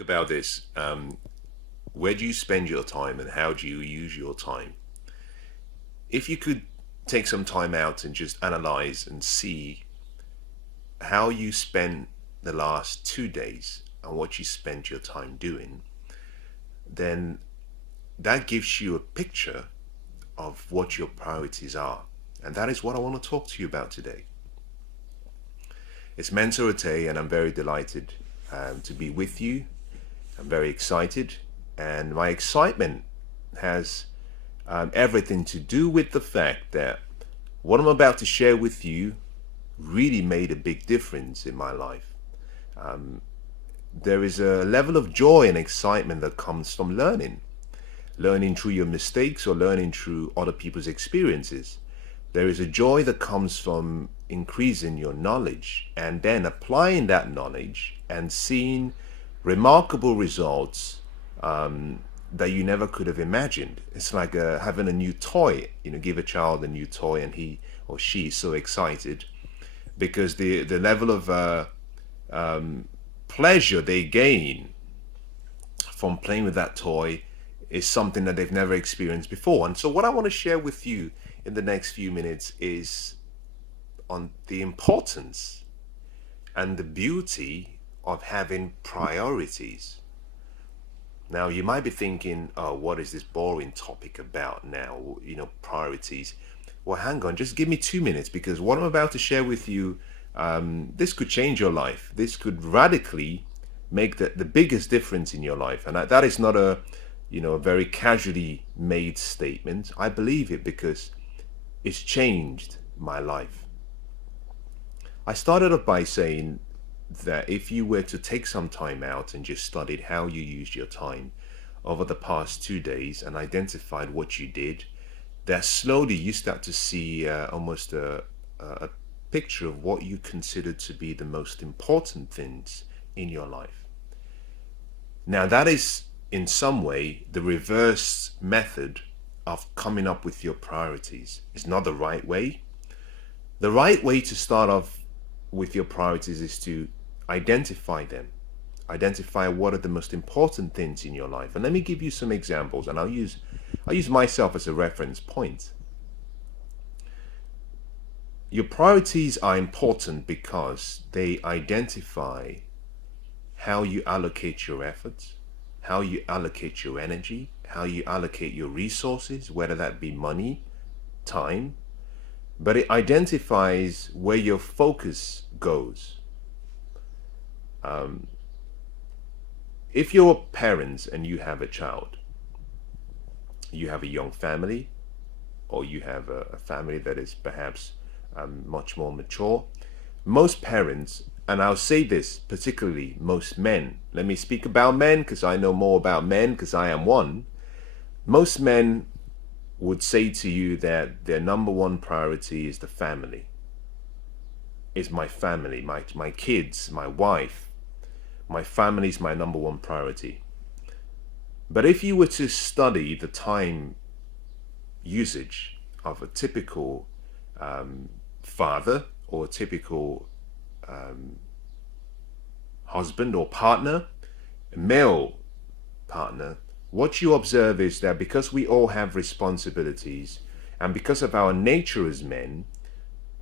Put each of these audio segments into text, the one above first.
About this. Where do you spend your time and how do you use your time? If you could take some time out and just analyze and see how you spent the last 2 days and what you spent your time doing, then that gives you a picture of what your priorities are. And that is what I want to talk to you about today. It's Mensah Oteh, and I'm very delighted to be with you. I'm very excited, and my excitement has everything to do with the fact that what I'm about to share with you really made a big difference in my life. There is a level of joy and excitement that comes from learning through your mistakes or learning through other people's experiences. There is a joy that comes from increasing your knowledge and then applying that knowledge and seeing remarkable results that you never could have imagined. It's like having a new toy. Give a child a new toy and he or she is so excited because the level of pleasure they gain from playing with that toy is something that they've never experienced before. And so what I want to share with you in the next few minutes is on the importance and the beauty of having priorities. Now, you might be thinking, oh, what is this boring topic about now? Priorities. Well, hang on, just give me 2 minutes because what I'm about to share with you, this could change your life. This could radically make the biggest difference in your life. And that is not a very casually made statement. I believe it because it's changed my life. I started off by saying that if you were to take some time out and just studied how you used your time over the past 2 days and identified what you did, that slowly you start to see almost a picture of what you consider to be the most important things in your life. Now, that is in some way the reverse method of coming up with your priorities. It's not the right way. The right way to start off with your priorities is to identify them. Identify what are the most important things in your life. And let me give you some examples, and I'll use myself as a reference point. Your priorities are important because they identify how you allocate your efforts, how you allocate your energy, how you allocate your resources, whether that be money, time, but it identifies where your focus goes. If you're parents and you have a child, you have a young family, or you have a family that is perhaps much more mature, most parents, and I'll say this particularly most men, let me speak about men because I know more about men because I am one. Most men would say to you that their number one priority is the family. It's my family, my kids, my wife. My family is my number one priority. But if you were to study the time usage of a typical father or a typical husband or partner, male partner, what you observe is that because we all have responsibilities and because of our nature as men,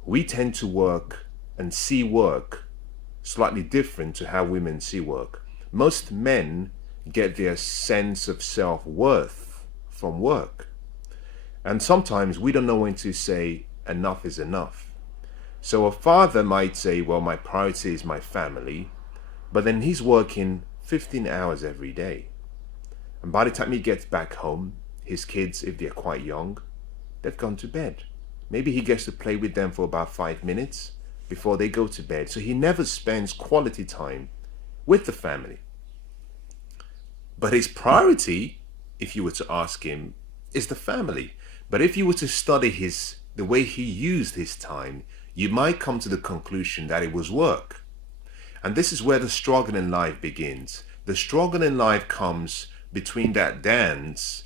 we tend to work and see work slightly different to how women see work. Most men get their sense of self-worth from work. And sometimes we don't know when to say enough is enough. So a father might say, well, my priority is my family, but then he's working 15 hours every day. And by the time he gets back home, his kids, if they're quite young, they've gone to bed. Maybe he gets to play with them for about 5 minutes before they go to bed. So he never spends quality time with the family. But his priority, if you were to ask him, is the family. But if you were to study the way he used his time, you might come to the conclusion that it was work. And this is where the struggle in life begins. The struggle in life comes between that dance,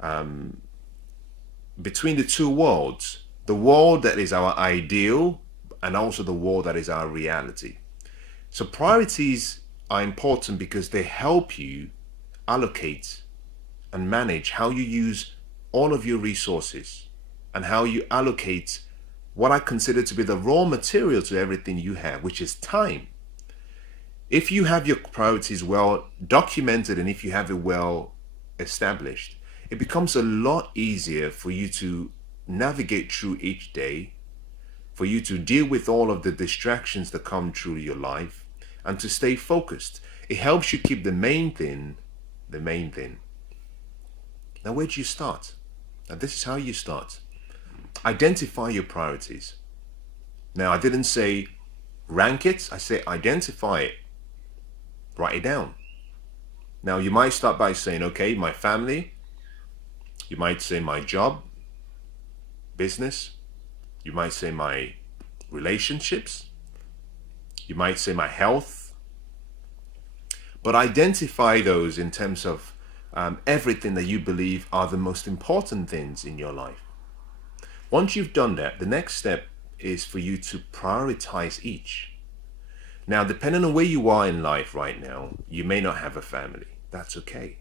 between the two worlds. The world that is our ideal and also the world that is our reality. So priorities are important because they help you allocate and manage how you use all of your resources and how you allocate what I consider to be the raw material to everything you have, which is time. If you have your priorities well documented and if you have it well established, it becomes a lot easier for you to navigate through each day, for you to deal with all of the distractions that come through your life, and to stay focused. It helps you keep the main thing the main thing. Now, where do you start? Now, this is how you start. Identify your priorities. Now, I didn't say rank it, I say identify it. Write it down. Now, you might start by saying, okay, my family. You might say my job, business. You might say my relationships. You might say my health. But identify those in terms of everything that you believe are the most important things in your life. Once you've done that, the next step is for you to prioritize each. Now, depending on where you are in life right now, you may not have a family. That's okay.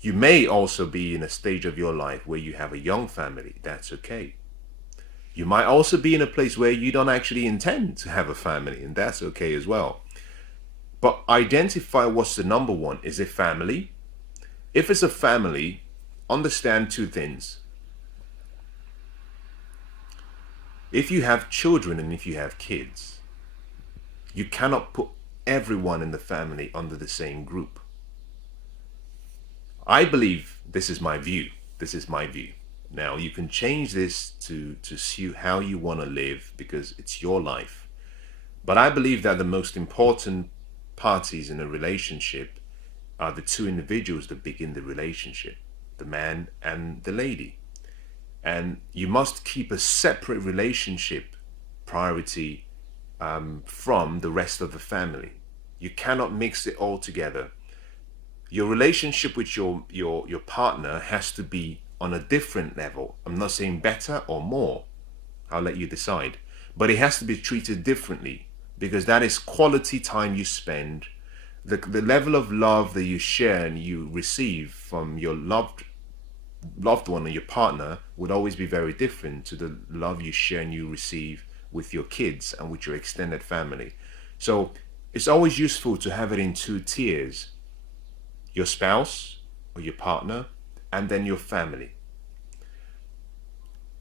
You may also be in a stage of your life where you have a young family. That's okay. You might also be in a place where you don't actually intend to have a family, and that's okay as well. But identify what's the number one. Is it family? If it's a family, understand two things. If you have children and if you have kids, you cannot put everyone in the family under the same group. I believe, this is my view. This is my view. Now, you can change this to suit how you want to live because it's your life. But I believe that the most important parties in a relationship are the two individuals that begin the relationship, the man and the lady. And you must keep a separate relationship priority from the rest of the family. You cannot mix it all together. Your relationship with your partner has to be on a different level. I'm not saying better or more. I'll let you decide. But it has to be treated differently because that is quality time you spend. The level of love that you share and you receive from your loved one or your partner would always be very different to the love you share and you receive with your kids and with your extended family. So it's always useful to have it in two tiers: your spouse or your partner, and then your family.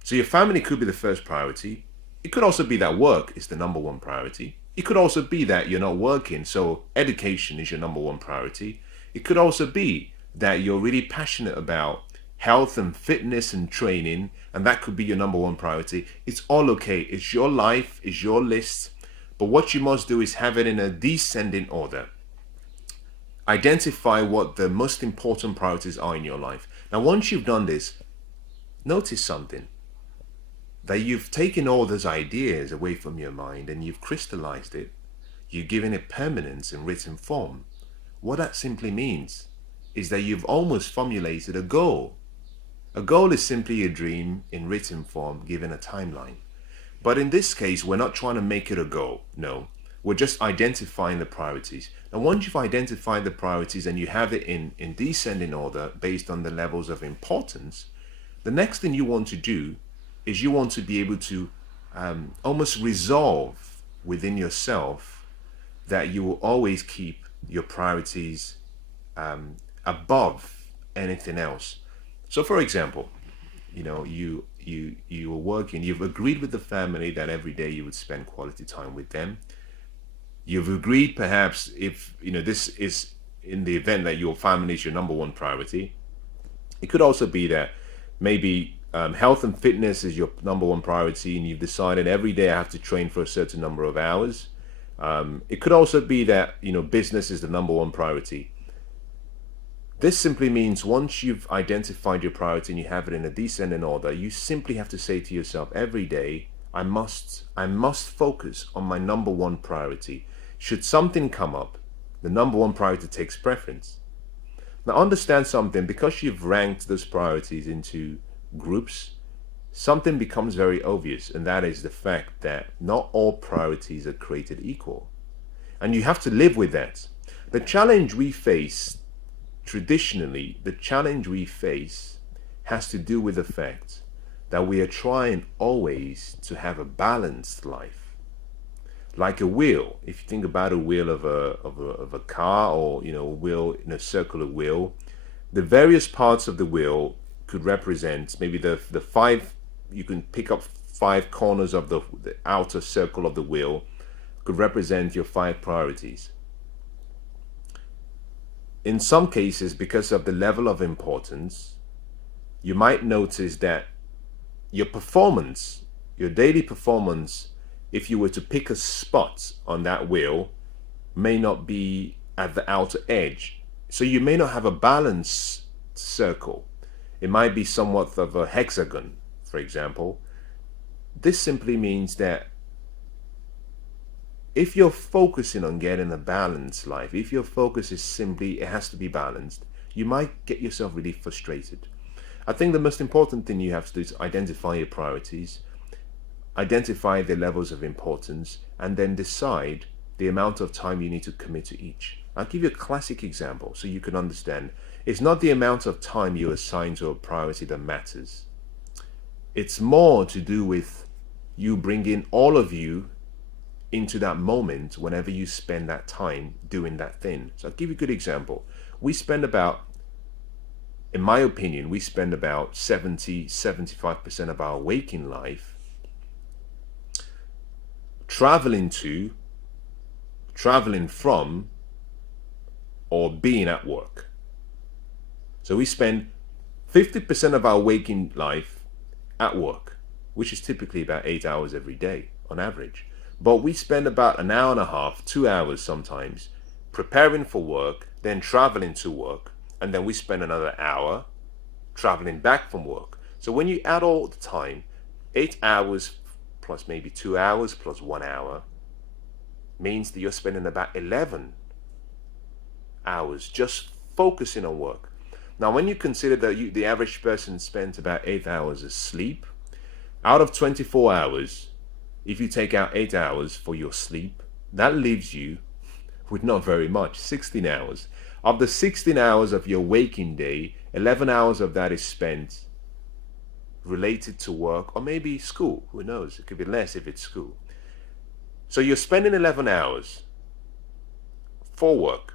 So your family could be the first priority. It could also be that work is the number one priority. It could also be that you're not working, so education is your number one priority. It could also be that you're really passionate about health and fitness and training, and that could be your number one priority. It's all okay. It's your life, it's your list. But what you must do is have it in a descending order. Identify what the most important priorities are in your life. Now, once you've done this, notice something. That you've taken all those ideas away from your mind and you've crystallized it. You've given it permanence in written form. What that simply means is that you've almost formulated a goal. A goal is simply a dream in written form given a timeline. But in this case, we're not trying to make it a goal. No, we're just identifying the priorities. And once you've identified the priorities and you have it in descending order based on the levels of importance, the next thing you want to do is you want to be able to almost resolve within yourself that you will always keep your priorities above anything else. So, for example, you were working. You've agreed with the family that every day you would spend quality time with them. You've agreed, perhaps, if this is in the event that your family is your number one priority. It could also be that maybe health and fitness is your number one priority, and you've decided every day I have to train for a certain number of hours. It could also be that business is the number one priority. This simply means once you've identified your priority and you have it in a descending order, you simply have to say to yourself every day, I must focus on my number one priority. Should something come up, the number one priority takes preference. Now understand something, because you've ranked those priorities into groups, something becomes very obvious, and that is the fact that not all priorities are created equal. And you have to live with that. The challenge we face traditionally, the challenge we face has to do with the fact that we are trying always to have a balanced life. Like a wheel, if you think about a wheel of a car, or a wheel in a circular wheel, the various parts of the wheel could represent maybe the five. You can pick up five corners of the outer circle of the wheel, could represent your five priorities. In some cases, because of the level of importance, you might notice that your performance, your daily performance, if you were to pick a spot on that wheel, may not be at the outer edge. So you may not have a balanced circle. It might be somewhat of a hexagon, for example. This simply means that if you're focusing on getting a balanced life, if your focus is simply it has to be balanced, you might get yourself really frustrated. I think the most important thing you have to do is identify your priorities, identify the levels of importance, and then decide the amount of time you need to commit to each. I'll give you a classic example so you can understand. It's not the amount of time you assign to a priority that matters. It's more to do with you bringing all of you into that moment whenever you spend that time doing that thing. So I'll give you a good example. We spend about, in my opinion, we spend about 75% of our waking life traveling to, traveling from, or being at work. So we spend 50% of our waking life at work, which is typically about 8 hours every day on average. But we spend about an hour and a half, 2 hours sometimes, preparing for work, then traveling to work, and then we spend another hour traveling back from work. So when you add all the time, 8 hours plus maybe 2 hours plus 1 hour means that you're spending about 11 hours just focusing on work. Now, when you consider that the average person spends about 8 hours asleep, out of 24 hours, if you take out 8 hours for your sleep, that leaves you with not very much, 16 hours. Of the 16 hours of your waking day, 11 hours of that is spent related to work or maybe school. Who knows? It could be less if it's school. So you're spending 11 hours for work.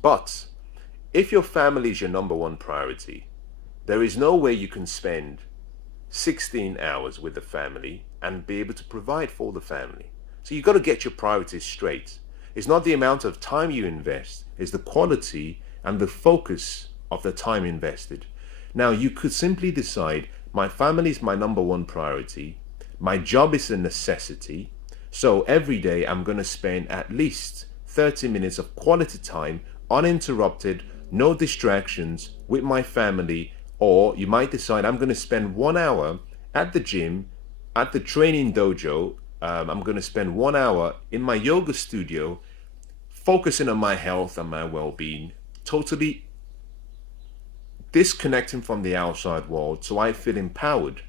But if your family is your number one priority, there is no way you can spend 16 hours with the family and be able to provide for the family. So you've got to get your priorities straight. It's not the amount of time you invest, it's the quality and the focus of the time invested. Now, you could simply decide, my family is my number one priority, my job is a necessity, so every day I'm going to spend at least 30 minutes of quality time, uninterrupted, no distractions, with my family. Or you might decide, I'm going to spend 1 hour at the gym, at the training dojo. I'm going to spend 1 hour in my yoga studio, focusing on my health and my well-being, totally disconnecting from the outside world so I feel empowered.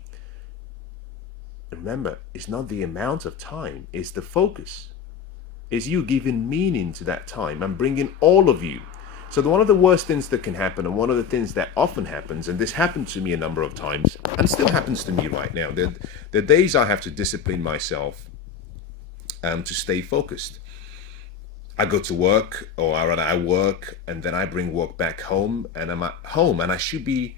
Remember, it's not the amount of time, it's the focus. It's you giving meaning to that time and bringing all of you. So one of the worst things that can happen, and one of the things that often happens, and this happened to me a number of times, and still happens to me right now, the days I have to discipline myself to stay focused. I go to work, or rather I work, and then I bring work back home, and I'm at home, and I should be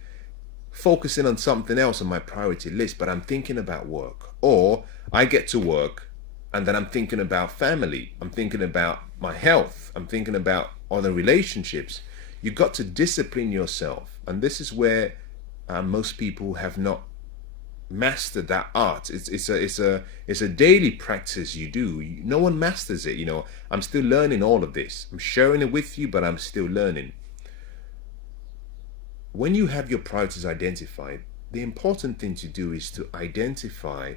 focusing on something else on my priority list, but I'm thinking about work. Or I get to work, and then I'm thinking about family, I'm thinking about my health, I'm thinking about other relationships. You've got to discipline yourself, and this is where most people have not mastered that art. It's a daily practice you do. No one masters it. I'm still learning all of this. I'm sharing it with you, but I'm still learning. When you have your priorities identified, the important thing to do is to identify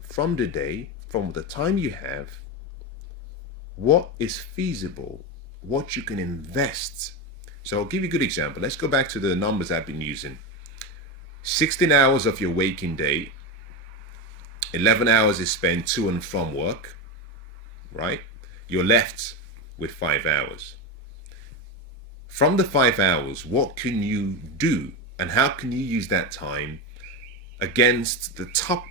from the day, from the time you have, what is feasible, what you can invest. So I'll give you a good example. Let's go back to the numbers I've been using. 16 hours of your waking day, 11 hours is spent to and from work, right? You're left with 5 hours. From the 5 hours, what can you do and how can you use that time against the top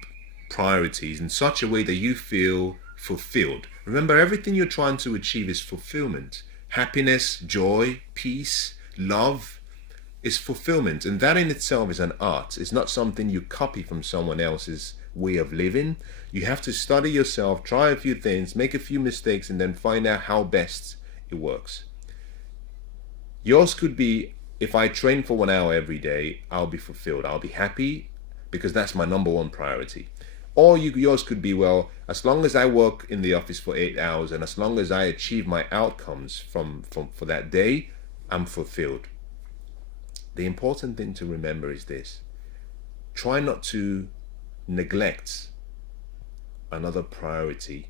priorities in such a way that you feel fulfilled? Remember, everything you're trying to achieve is fulfillment. Happiness, joy, peace, love is fulfillment. And that in itself is an art. It's not something you copy from someone else's way of living. You have to study yourself, try a few things, make a few mistakes, and then find out how best it works. Yours could be, if I train for 1 hour every day, I'll be fulfilled. I'll be happy because that's my number one priority. Or yours could be, well, as long as I work in the office for 8 hours and as long as I achieve my outcomes for that day, I'm fulfilled. The important thing to remember is this. Try not to neglect another priority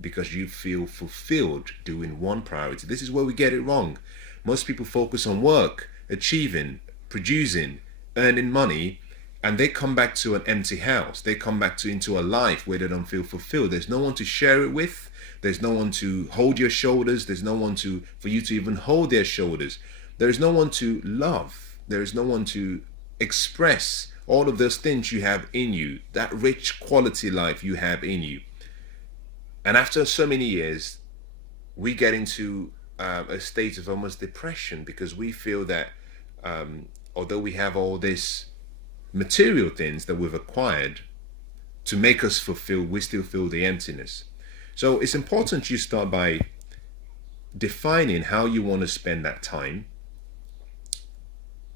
because you feel fulfilled doing one priority. This is where we get it wrong. Most people focus on work, achieving, producing, earning money, and they come back to an empty house. They come back into a life where they don't feel fulfilled. There's no one to share it with. There's no one to hold your shoulders. There's no one for you to even hold their shoulders. There is no one to love. There is no one to express all of those things you have in you, that rich quality life you have in you. And after so many years, we get into a state of almost depression because we feel that although we have all these material things that we've acquired to make us fulfilled, we still feel the emptiness. So it's important you start by defining how you want to spend that time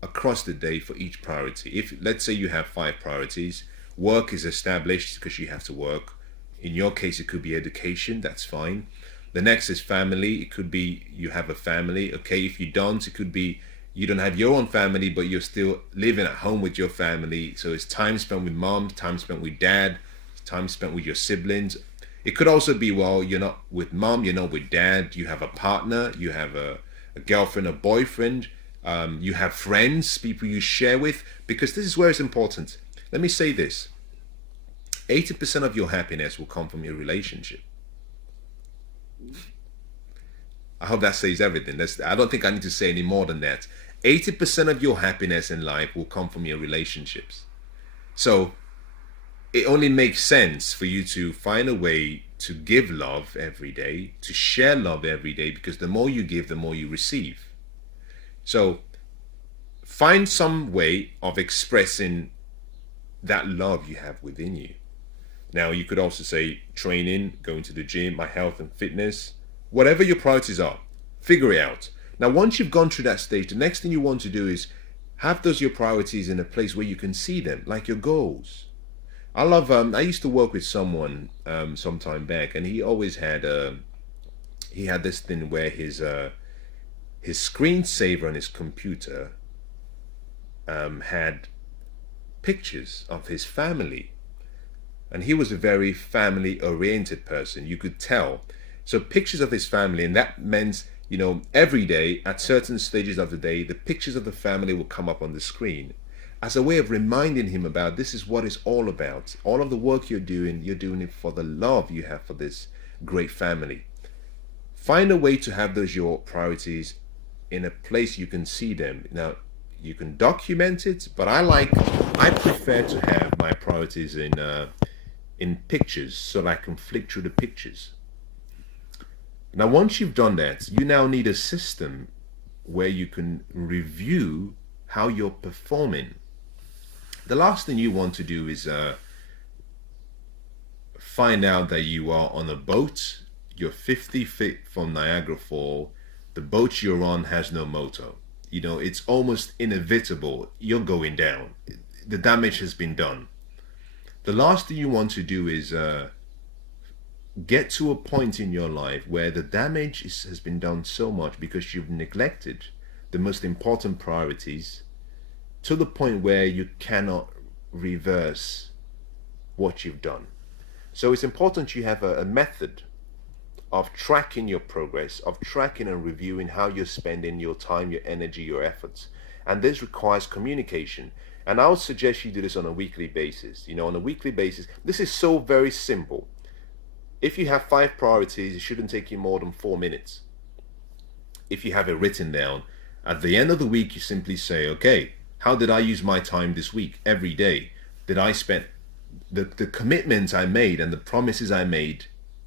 across the day for each priority. If, let's say, you have 5 priorities, work is established because you have to work. In your case, it could be education, that's fine. The next is family. It could be you have a family. Okay, if you don't, it could be you don't have your own family, but you're still living at home with your family. So it's time spent with mom, time spent with dad, time spent with your siblings. It could also be, well, you're not with mom, you're not with dad, you have a partner, you have a girlfriend, a boyfriend, you have friends, people you share with, because this is where it's important. Let me say this. 80% of your happiness will come from your relationship. I hope that says everything. I don't think I need to say any more than that. 80% of your happiness in life will come from your relationships. So it only makes sense for you to find a way to give love every day, to share love every day, because the more you give, the more you receive. So find some way of expressing that love you have within you. Now, you could also say training, going to the gym, my health and fitness, whatever your priorities are, figure it out. Now, once you've gone through that stage, the next thing you want to do is have those your priorities in a place where you can see them, like your goals. I used to work with someone some time back, and he always had this thing where his screensaver on his computer had pictures of his family. And he was a very family-oriented person, you could tell. So pictures of his family, and that meant, every day, at certain stages of the day, the pictures of the family will come up on the screen as a way of reminding him about this is what it's all about. All of the work you're doing it for the love you have for this great family. Find a way to have those your priorities in a place you can see them. Now, you can document it, but I prefer to have my priorities in pictures so that I can flick through the pictures. Now, once you've done that, you now need a system where you can review how you're performing. The last thing you want to do is find out that you are on a boat, you're 50 feet from Niagara Falls, the boat you're on has no motor. It's almost inevitable. You're going down. The damage has been done. The last thing you want to do is get to a point in your life where the damage has been done so much because you've neglected the most important priorities to the point where you cannot reverse what you've done. So it's important you have a method of tracking your progress, of tracking and reviewing how you're spending your time, your energy, your efforts. And this requires communication. And I would suggest you do this on a weekly basis. On a weekly basis, this is so very simple. If you have 5 priorities, it shouldn't take you more than 4 minutes. If you have it written down, at the end of the week, you simply say, okay, how did I use my time this week? Every day, did I spend the commitments I made and the promises I made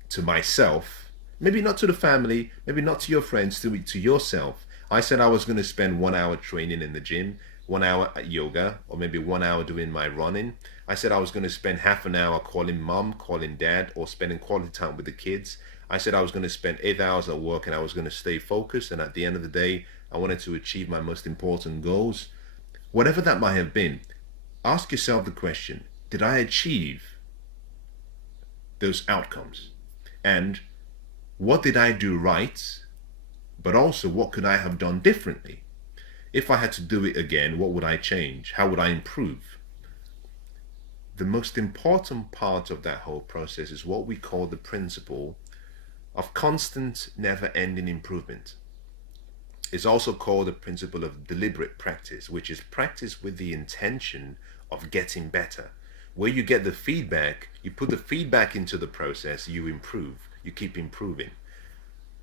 to myself, maybe not to the family, maybe not to your friends, to yourself. I said I was going to spend 1 hour training in the gym, 1 hour at yoga, or maybe 1 hour doing my running. I said I was going to spend half an hour calling mom, calling dad, or spending quality time with the kids. I said I was going to spend 8 hours at work and I was going to stay focused. And at the end of the day, I wanted to achieve my most important goals. Whatever that might have been, ask yourself the question, did I achieve those outcomes? And what did I do right? But also, what could I have done differently? If I had to do it again, what would I change? How would I improve? The most important part of that whole process is what we call the principle of constant, never-ending improvement. It's also called the principle of deliberate practice, which is practice with the intention of getting better. Where you get the feedback, you put the feedback into the process, you improve, you keep improving.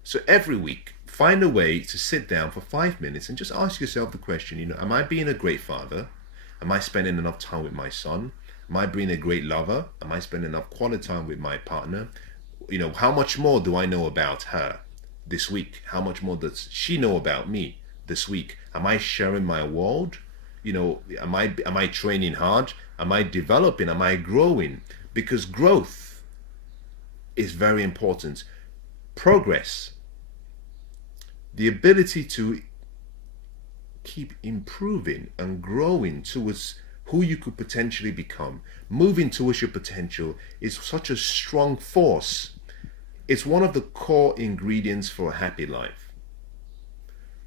So every week, find a way to sit down for 5 minutes and just ask yourself the question, am I being a great father? Am I spending enough time with my son? Am I being a great lover? Am I spending enough quality time with my partner? How much more do I know about her this week? How much more does she know about me this week? Am I sharing my world? Am I training hard? Am I developing? Am I growing? Because growth is very important. Progress, the ability to keep improving and growing towards who you could potentially become, moving towards your potential, is such a strong force. It's one of the core ingredients for a happy life.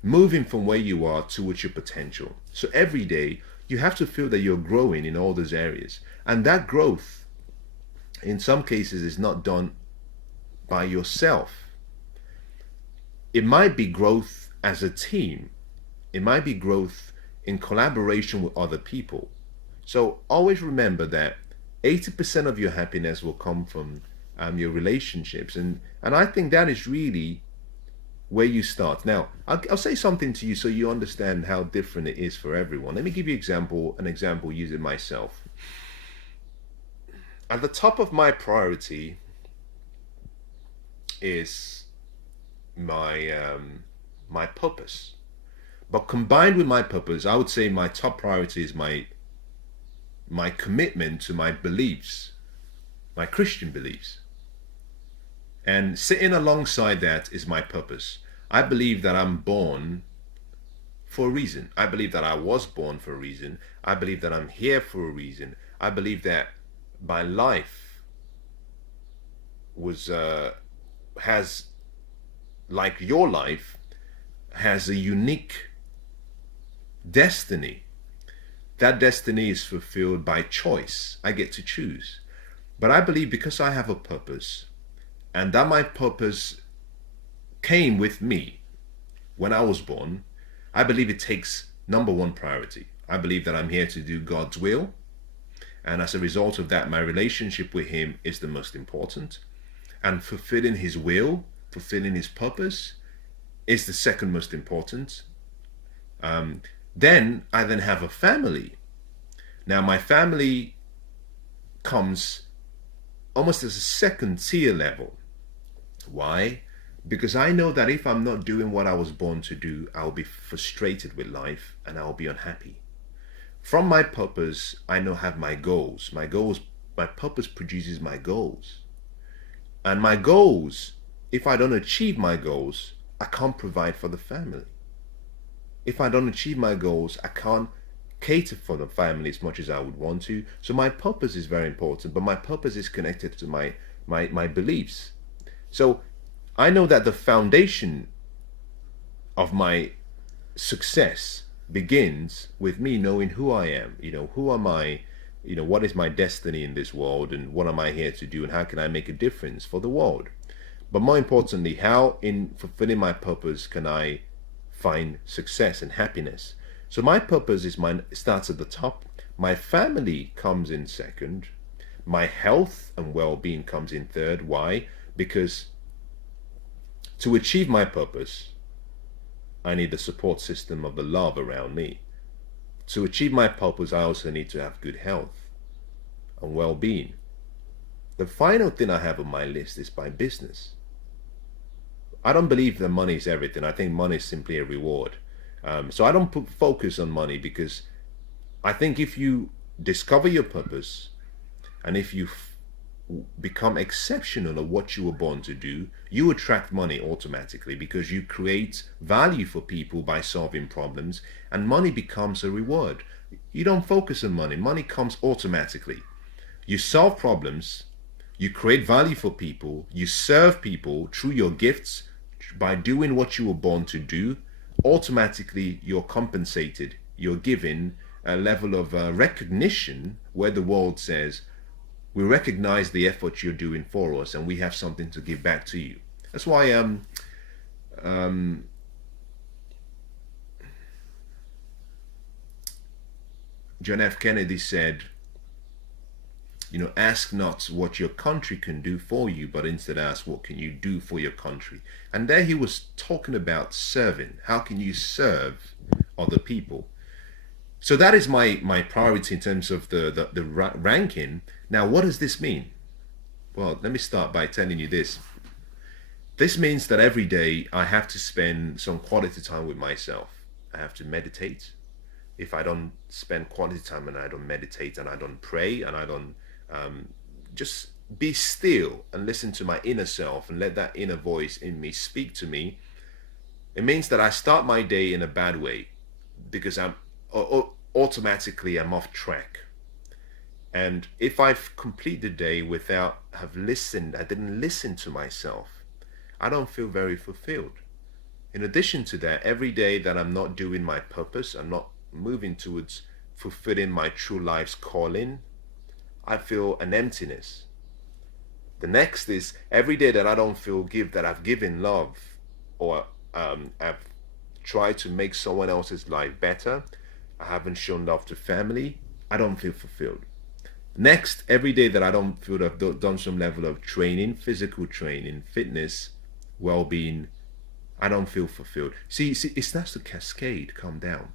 Moving from where you are towards your potential. So every day, you have to feel that you're growing in all those areas. And that growth, in some cases, is not done by yourself. It might be growth as a team. It might be growth in collaboration with other people. So always remember that 80% of your happiness will come from your relationships. And I think that is really where you start. Now, I'll say something to you so you understand how different it is for everyone. Let me give you an example using myself. At the top of my priority is my purpose. But combined with my purpose, I would say my top priority is my commitment to my beliefs, my Christian beliefs. And sitting alongside that is my purpose. I believe that I'm born for a reason. I believe that I was born for a reason. I believe that I'm here for a reason. I believe that my life has, like your life, has a unique destiny. That destiny is fulfilled by choice. I get to choose. But I believe because I have a purpose, and that my purpose came with me when I was born, I believe it takes number one priority. I believe that I'm here to do God's will. And as a result of that, my relationship with Him is the most important. And fulfilling His will, fulfilling His purpose is the second most important. Then I have a family. Now my family comes almost as a second tier level. Why? Because I know that if I'm not doing what I was born to do, I'll be frustrated with life and I'll be unhappy. From my purpose, I now have my goals. My purpose produces my goals. And my goals, if I don't achieve my goals, I can't provide for the family. If I don't achieve my goals, I can't cater for the family as much as I would want to. So my purpose is very important, but my purpose is connected to my beliefs. So I know that the foundation of my success begins with me knowing who I am. Who am I? What is my destiny in this world, and what am I here to do, and how can I make a difference for the world? But more importantly, how in fulfilling my purpose can I find success and happiness? So my purpose starts at the top. My family comes in second. My health and well-being comes in third. Why? Because to achieve my purpose, I need the support system of the love around me. To achieve my purpose, I also need to have good health and well-being. The final thing I have on my list is my business. I don't believe that money is everything. I think money is simply a reward. So I don't put focus on money, because I think if you discover your purpose, and if you become exceptional at what you were born to do, you attract money automatically, because you create value for people by solving problems, and money becomes a reward. You don't focus on money. Money comes automatically. You solve problems, you create value for people, you serve people through your gifts by doing what you were born to do. Automatically, you're compensated. You're given a level of recognition where the world says, we recognize the effort you're doing for us, and we have something to give back to you. That's why John F. Kennedy said, ask not what your country can do for you, but instead ask, what can you do for your country? And there he was talking about serving. How can you serve other people? So that is my priority in terms of the ranking. Now, what does this mean? Well, let me start by telling you this. This means that every day I have to spend some quality time with myself. I have to meditate. If I don't spend quality time and I don't meditate and I don't pray and I don't just be still and listen to my inner self and let that inner voice in me speak to me, it means that I start my day in a bad way, because I'm automatically I'm off track. And if I've completed the day without have listened, I didn't listen to myself, I don't feel very fulfilled. In addition to that, every day that I'm not doing my purpose, I'm not moving towards fulfilling my true life's calling, I feel an emptiness. The next is every day that I don't feel that I've given love, or I've tried to make someone else's life better, I haven't shown love to family, I don't feel fulfilled. Next, every day that I don't feel that I've done some level of training, physical training, fitness, well-being, I don't feel fulfilled. See, it starts to cascade, come down.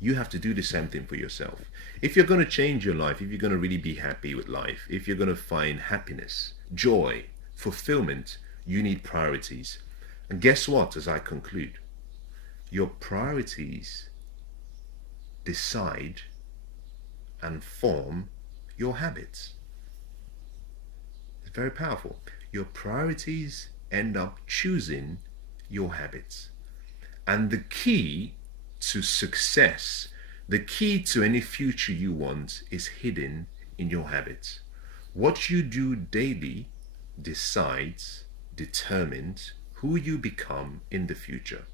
You have to do the same thing for yourself. If you're going to change your life, if you're going to really be happy with life, if you're going to find happiness, joy, fulfillment, you need priorities. And guess what, as I conclude? Your priorities decide and form your habits. It's very powerful. Your priorities end up choosing your habits. And the key to success, the key to any future you want, is hidden in your habits. What you do daily determines who you become in the future.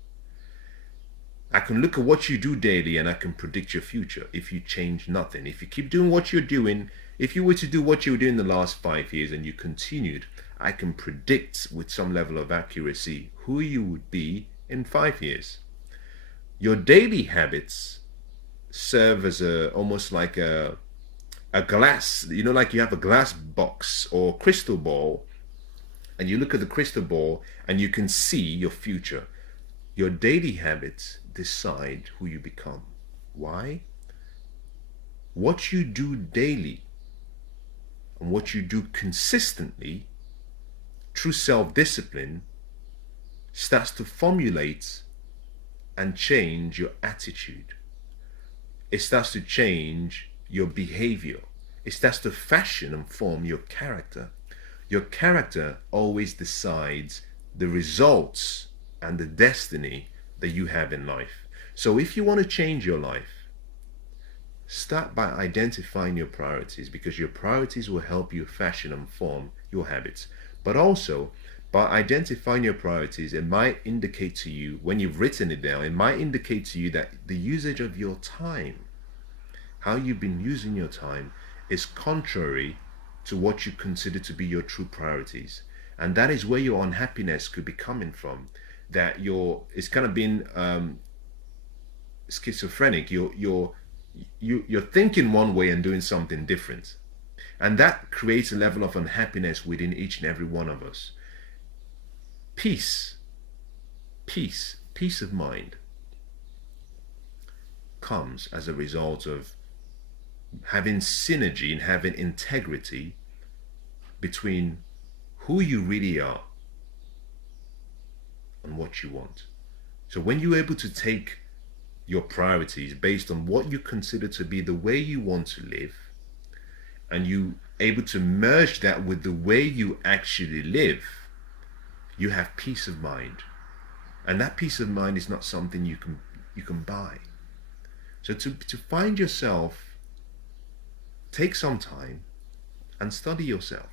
I can look at what you do daily and I can predict your future if you change nothing. If you keep doing what you're doing, if you were to do what you were doing the last 5 years and you continued, I can predict with some level of accuracy who you would be in 5 years. Your daily habits serve as almost like a glass, like you have a glass box or crystal ball, and you look at the crystal ball and you can see your future. Your daily habits decide who you become. Why? What you do daily and what you do consistently through self-discipline starts to formulate and change your attitude. It starts to change your behavior. It starts to fashion and form your character. Your character always decides the results and the destiny that you have in life. So if you want to change your life, start by identifying your priorities, because your priorities will help you fashion and form your habits. But also, by identifying your priorities, it might indicate to you, when you've written it down, it might indicate to you that the usage of your time, how you've been using your time, is contrary to what you consider to be your true priorities. And that is where your unhappiness could be coming from. That it's kind of been schizophrenic. You're thinking one way and doing something different. And that creates a level of unhappiness within each and every one of us. Peace, peace of mind comes as a result of having synergy and having integrity between who you really are and what you want. So when you're able to take your priorities based on what you consider to be the way you want to live, and you able to merge that with the way you actually live, you have peace of mind. And that peace of mind is not something you can buy. So to find yourself, take some time and study yourself.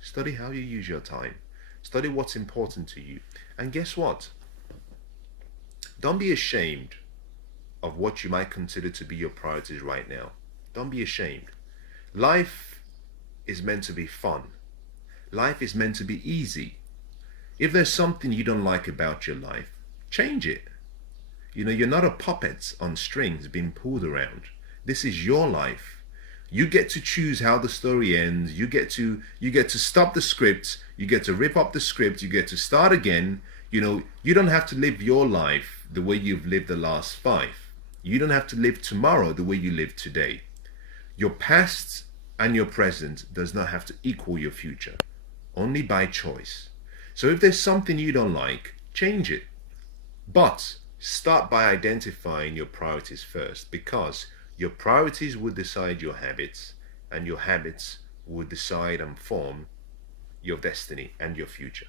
Study how you use your time. Study what's important to you. And guess what? Don't be ashamed of what you might consider to be your priorities right now. Don't be ashamed. Life is meant to be fun. Life is meant to be easy. If there's something you don't like about your life, change it. You know, you're not a puppet on strings being pulled around. This is your life. You get to choose how the story ends. You get to stop the script. You get to rip up the script. You get to start again. You know, you don't have to live your life the way you've lived the last 5. You don't have to live tomorrow the way you live today. Your past and your present does not have to equal your future, only by choice. So if there's something you don't like, change it. But start by identifying your priorities first, because your priorities will decide your habits, and your habits will decide and form your destiny and your future.